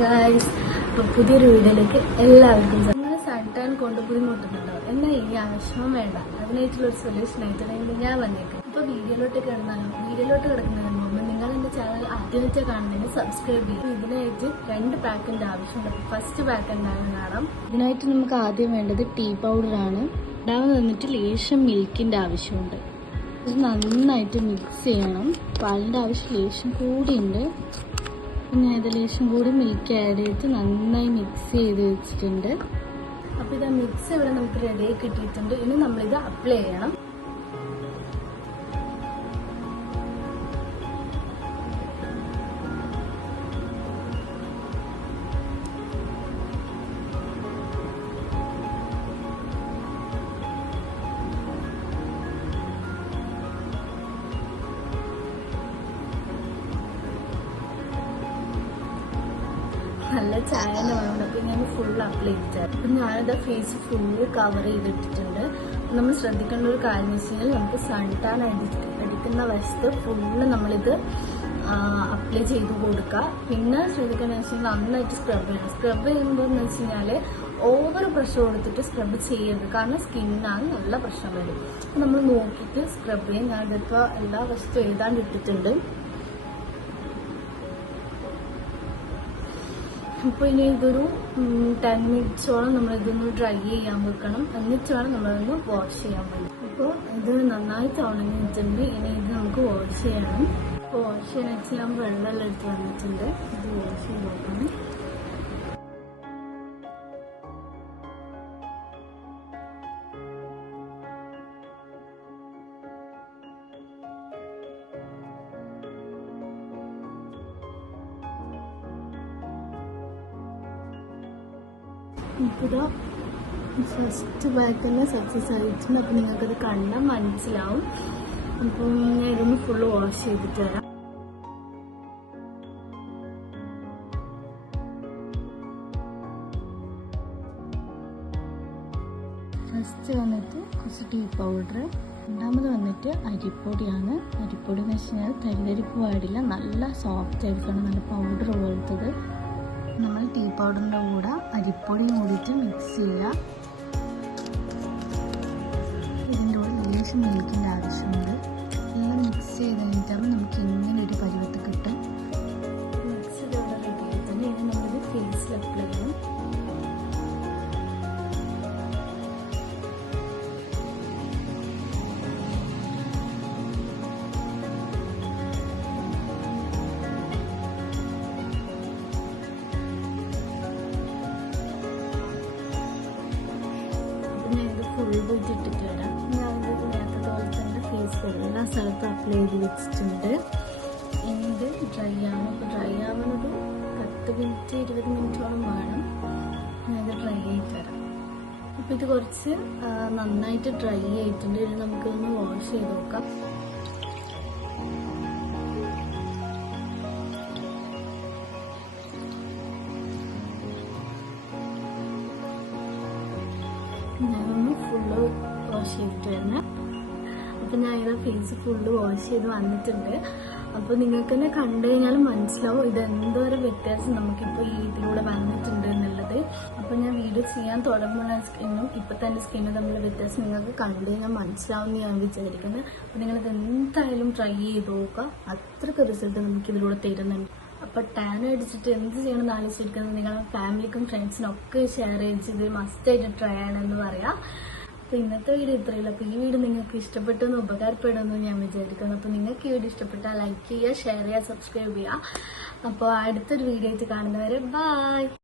Guys, പുതിയൊരു വീഡിയോയിലേക്ക് എല്ലാവർക്കും നിങ്ങൾ സൺടാൻ കൊണ്ട് ബുദ്ധിമുട്ടുന്നുണ്ടോ? എന്നാൽ ഇനി ആവശ്യമോ വേണ്ട, അതിനായിട്ടുള്ള ഒരു സൊല്യൂഷൻ ആയിട്ടാണ് ഞാൻ വന്നേക്കുന്നത്. ഇപ്പൊ വീഡിയോയിലോട്ട് കിടക്കുന്നതിന് മുമ്പ് നിങ്ങൾ എന്റെ ചാനൽ ആദ്യമായിട്ട് കാണുന്നതിന് സബ്സ്ക്രൈബ് ചെയ്യും. ഇതിനായിട്ട് 2 പാക്കിന്റെ ആവശ്യമുണ്ട്. ഫസ്റ്റ് പാക്ക് എന്താണെന്ന് കാണാം. ഇതിനായിട്ട് നമുക്ക് ആദ്യം വേണ്ടത് ടീ പൗഡറാണ്. രണ്ടാമത് വന്നിട്ട് ലേശം മിൽക്കിന്റെ ആവശ്യമുണ്ട്. ഇത് നന്നായിട്ട് മിക്സ് ചെയ്യണം. പാലിന്റെ ആവശ്യം ലേശം കൂടിയുണ്ട്. പിന്നെ ലേശം കൂടി മിൽക്ക് ആഡ് ചെയ്തിട്ട് നന്നായി മിക്സ് ചെയ്ത് വെച്ചിട്ടുണ്ട്. അപ്പോൾ ഇത് മിക്സ് ഇവിടെ നമുക്ക് റെഡിയായി കിട്ടിയിട്ടുണ്ട്. ഇനി നമ്മളിത് അപ്ലൈ ചെയ്യണം. നല്ല ചായൻ്റെ വേണം. അപ്പോൾ ഞാൻ ഫുൾ അപ്ലൈ ചെയ്തിട്ടാണ്. അപ്പം ഞാനിത് ഫേസ് ഫുള്ള് കവർ ചെയ്തിട്ടിട്ടുണ്ട്. നമ്മൾ ശ്രദ്ധിക്കേണ്ട ഒരു കാര്യം എന്ന് വെച്ച് കഴിഞ്ഞാൽ നമുക്ക് സൺ ടാൻ അടിക്കുന്ന വശത്ത് ഫുള്ള് നമ്മളിത് അപ്ലൈ ചെയ്ത് കൊടുക്കുക. പിന്നെ ശ്രദ്ധിക്കേണ്ടതെന്ന് വെച്ച് കഴിഞ്ഞാൽ നന്നായിട്ട് സ്ക്രബ് ചെയ്യണം. സ്ക്രബ് ചെയ്യുമ്പോൾ എന്ന് വെച്ച് കഴിഞ്ഞാൽ ഓവർ പ്രഷർ കൊടുത്തിട്ട് സ്ക്രബ് ചെയ്യരുത്, കാരണം സ്കിന്നാണ് നല്ല പ്രശ്നം വരും. അപ്പം നമ്മൾ നോക്കിയിട്ട് സ്ക്രബ് ചെയ്യും. ഞാനിതിപ്പോൾ എല്ലാ വശത്തും എഴുതാണ്ട് ഇട്ടിട്ടുണ്ട്. അപ്പോൾ ഇനി ഇതൊരു 10 മിനിറ്റ്സോളം നമ്മളിതൊന്ന് ഡ്രൈ ചെയ്യാൻ വെക്കണം. എന്നിട്ടാണ് നമ്മളതൊന്ന് വാഷ് ചെയ്യാൻ പറ്റും. അപ്പോൾ ഇത് നന്നായിട്ട് ഉണങ്ങിയിട്ടുണ്ട്. ഇനി ഇത് നമുക്ക് വാഷ് ചെയ്യണം. അപ്പോൾ വാഷ് ചെയ്യാൻ വെച്ചാൽ ഞാൻ വെള്ളമെല്ലാം എടുത്ത് വന്നിട്ടുണ്ട്. ഇത് വാഷ് ചെയ്ത് നോക്കണം. ഇപ്പോൾ ഫസ്റ്റ് ബാക്ക് തന്നെ സക്സസ് ആയിട്ടുണ്ട്. അപ്പോൾ നിങ്ങൾക്കത് കണ്ടാൽ മനസ്സിലാവും. അപ്പോൾ ഞാൻ ഇതൊന്ന് ഫുള്ള് വാഷ് ചെയ്തിട്ട് വരാം. ഫസ്റ്റ് വന്നിട്ട് കുറച്ച് ടീ പൗഡർ, രണ്ടാമത് വന്നിട്ട് അരിപ്പൊടിയാണ്. അരിപ്പൊടി എന്ന് വെച്ച് കഴിഞ്ഞാൽ തരിതരിപ്പ് പാടില്ല, നല്ല സോഫ്റ്റ് ആയിരിക്കണം, നല്ല പൗഡർ പോലത്തത്. നമ്മൾ ടീ പൗഡറിൻ്റെ കൂടെ അരിപ്പൊടിയും കൂടിയിട്ട് മിക്സ് ചെയ്യുക. ഇതിൻ്റെ കൂടെ ലേശം മിൽക്കിൻ്റെ ആവശ്യമുണ്ട്. എല്ലാം മിക്സ് ചെയ്ത് കഴിഞ്ഞിട്ടാകുമ്പോൾ നമുക്ക് ഇങ്ങനെ ഒരു പരുവത്ത് കിട്ടും. മിക്സ് ചെയ്തോടെ റെഡി ആയിട്ടുണ്ട്. ഇനി നമ്മളിത് ഫേസിൽ അപ്ലൈ ചെയ്യണം. ഫുൾ പോയിട്ടിട്ട് വരാം. ഞാനിത് നേരത്തെ പോലെ തന്നെ ഫേസ് എല്ലാ സ്ഥലത്തും അപ്ലൈ ചെയ്ത് വെച്ചിട്ടുണ്ട്. ഇത് ഡ്രൈ ആവണം. അപ്പോൾ ഡ്രൈ ആവുന്നത് 10 മിനിറ്റ് 20 മിനിറ്റോളം വേണം. ഞാനിത് ഡ്രൈ ആയിട്ട് വരാം. അപ്പോൾ ഇത് കുറച്ച് നന്നായിട്ട് ഡ്രൈ ആയിട്ടുണ്ട്. ഇനി നമുക്കൊന്ന് വാഷ് ചെയ്ത് നോക്കാം. ഞാനൊന്ന് ഫുള്ള് വാഷ് ചെയ്തിട്ട് വരുന്നത്. അപ്പം ഞാൻ ഇത് ഫേസ് ഫുള്ള് വാഷ് ചെയ്ത് വന്നിട്ടുണ്ട്. അപ്പോൾ നിങ്ങൾക്ക് തന്നെ കണ്ടു കഴിഞ്ഞാൽ മനസ്സിലാവും ഇതെന്തോരം വ്യത്യാസം നമുക്കിപ്പോൾ ഈ ഇതിലൂടെ വന്നിട്ടുണ്ട് എന്നുള്ളത്. അപ്പോൾ ഞാൻ വീഡിയോ ചെയ്യാൻ തുടങ്ങുന്ന സ്കിന്നും ഇപ്പം തന്നെ സ്കിന്നും തമ്മിലുള്ള വ്യത്യാസം നിങ്ങൾക്ക് കണ്ടു കഴിഞ്ഞാൽ മനസ്സിലാവുമെന്ന് ഞാൻ വിചാരിക്കുന്നത്. അപ്പോൾ നിങ്ങളിത് എന്തായാലും ട്രൈ ചെയ്ത് നോക്കുക. അത്രയ്ക്ക് റിസൾട്ട് നമുക്ക് ഇതിലൂടെ തരുന്നുണ്ട്. അപ്പോൾ ടാൻ അടിച്ചിട്ട് എന്ത് ചെയ്യണമെന്ന് ആലോചിച്ചിരിക്കുന്നത് നിങ്ങളുടെ ഫാമിലിക്കും ഫ്രണ്ട്സിനും ഒക്കെ ഷെയർ ചെയ്ത് ഇത് മസ്റ്റായിട്ട് ട്രൈ ചെയ്യണമെന്ന് പറയാം. അപ്പോൾ ഇന്നത്തെ വീഡിയോ ഇത്രയില്ല. അപ്പോൾ ഈ വീഡിയോ നിങ്ങൾക്ക് ഇഷ്ടപ്പെട്ടെന്ന് ഉപകാരപ്പെടുമെന്ന് ഞാൻ വിചാരിക്കുന്നു. അപ്പോൾ നിങ്ങൾക്ക് ഈ വീഡിയോ ഇഷ്ടപ്പെട്ടാൽ ലൈക്ക് ചെയ്യുക, ഷെയർ ചെയ്യുക, സബ്സ്ക്രൈബ് ചെയ്യുക. അപ്പോൾ അടുത്തൊരു വീഡിയോ ആയിട്ട് കാണുന്നവരെ ബൈ.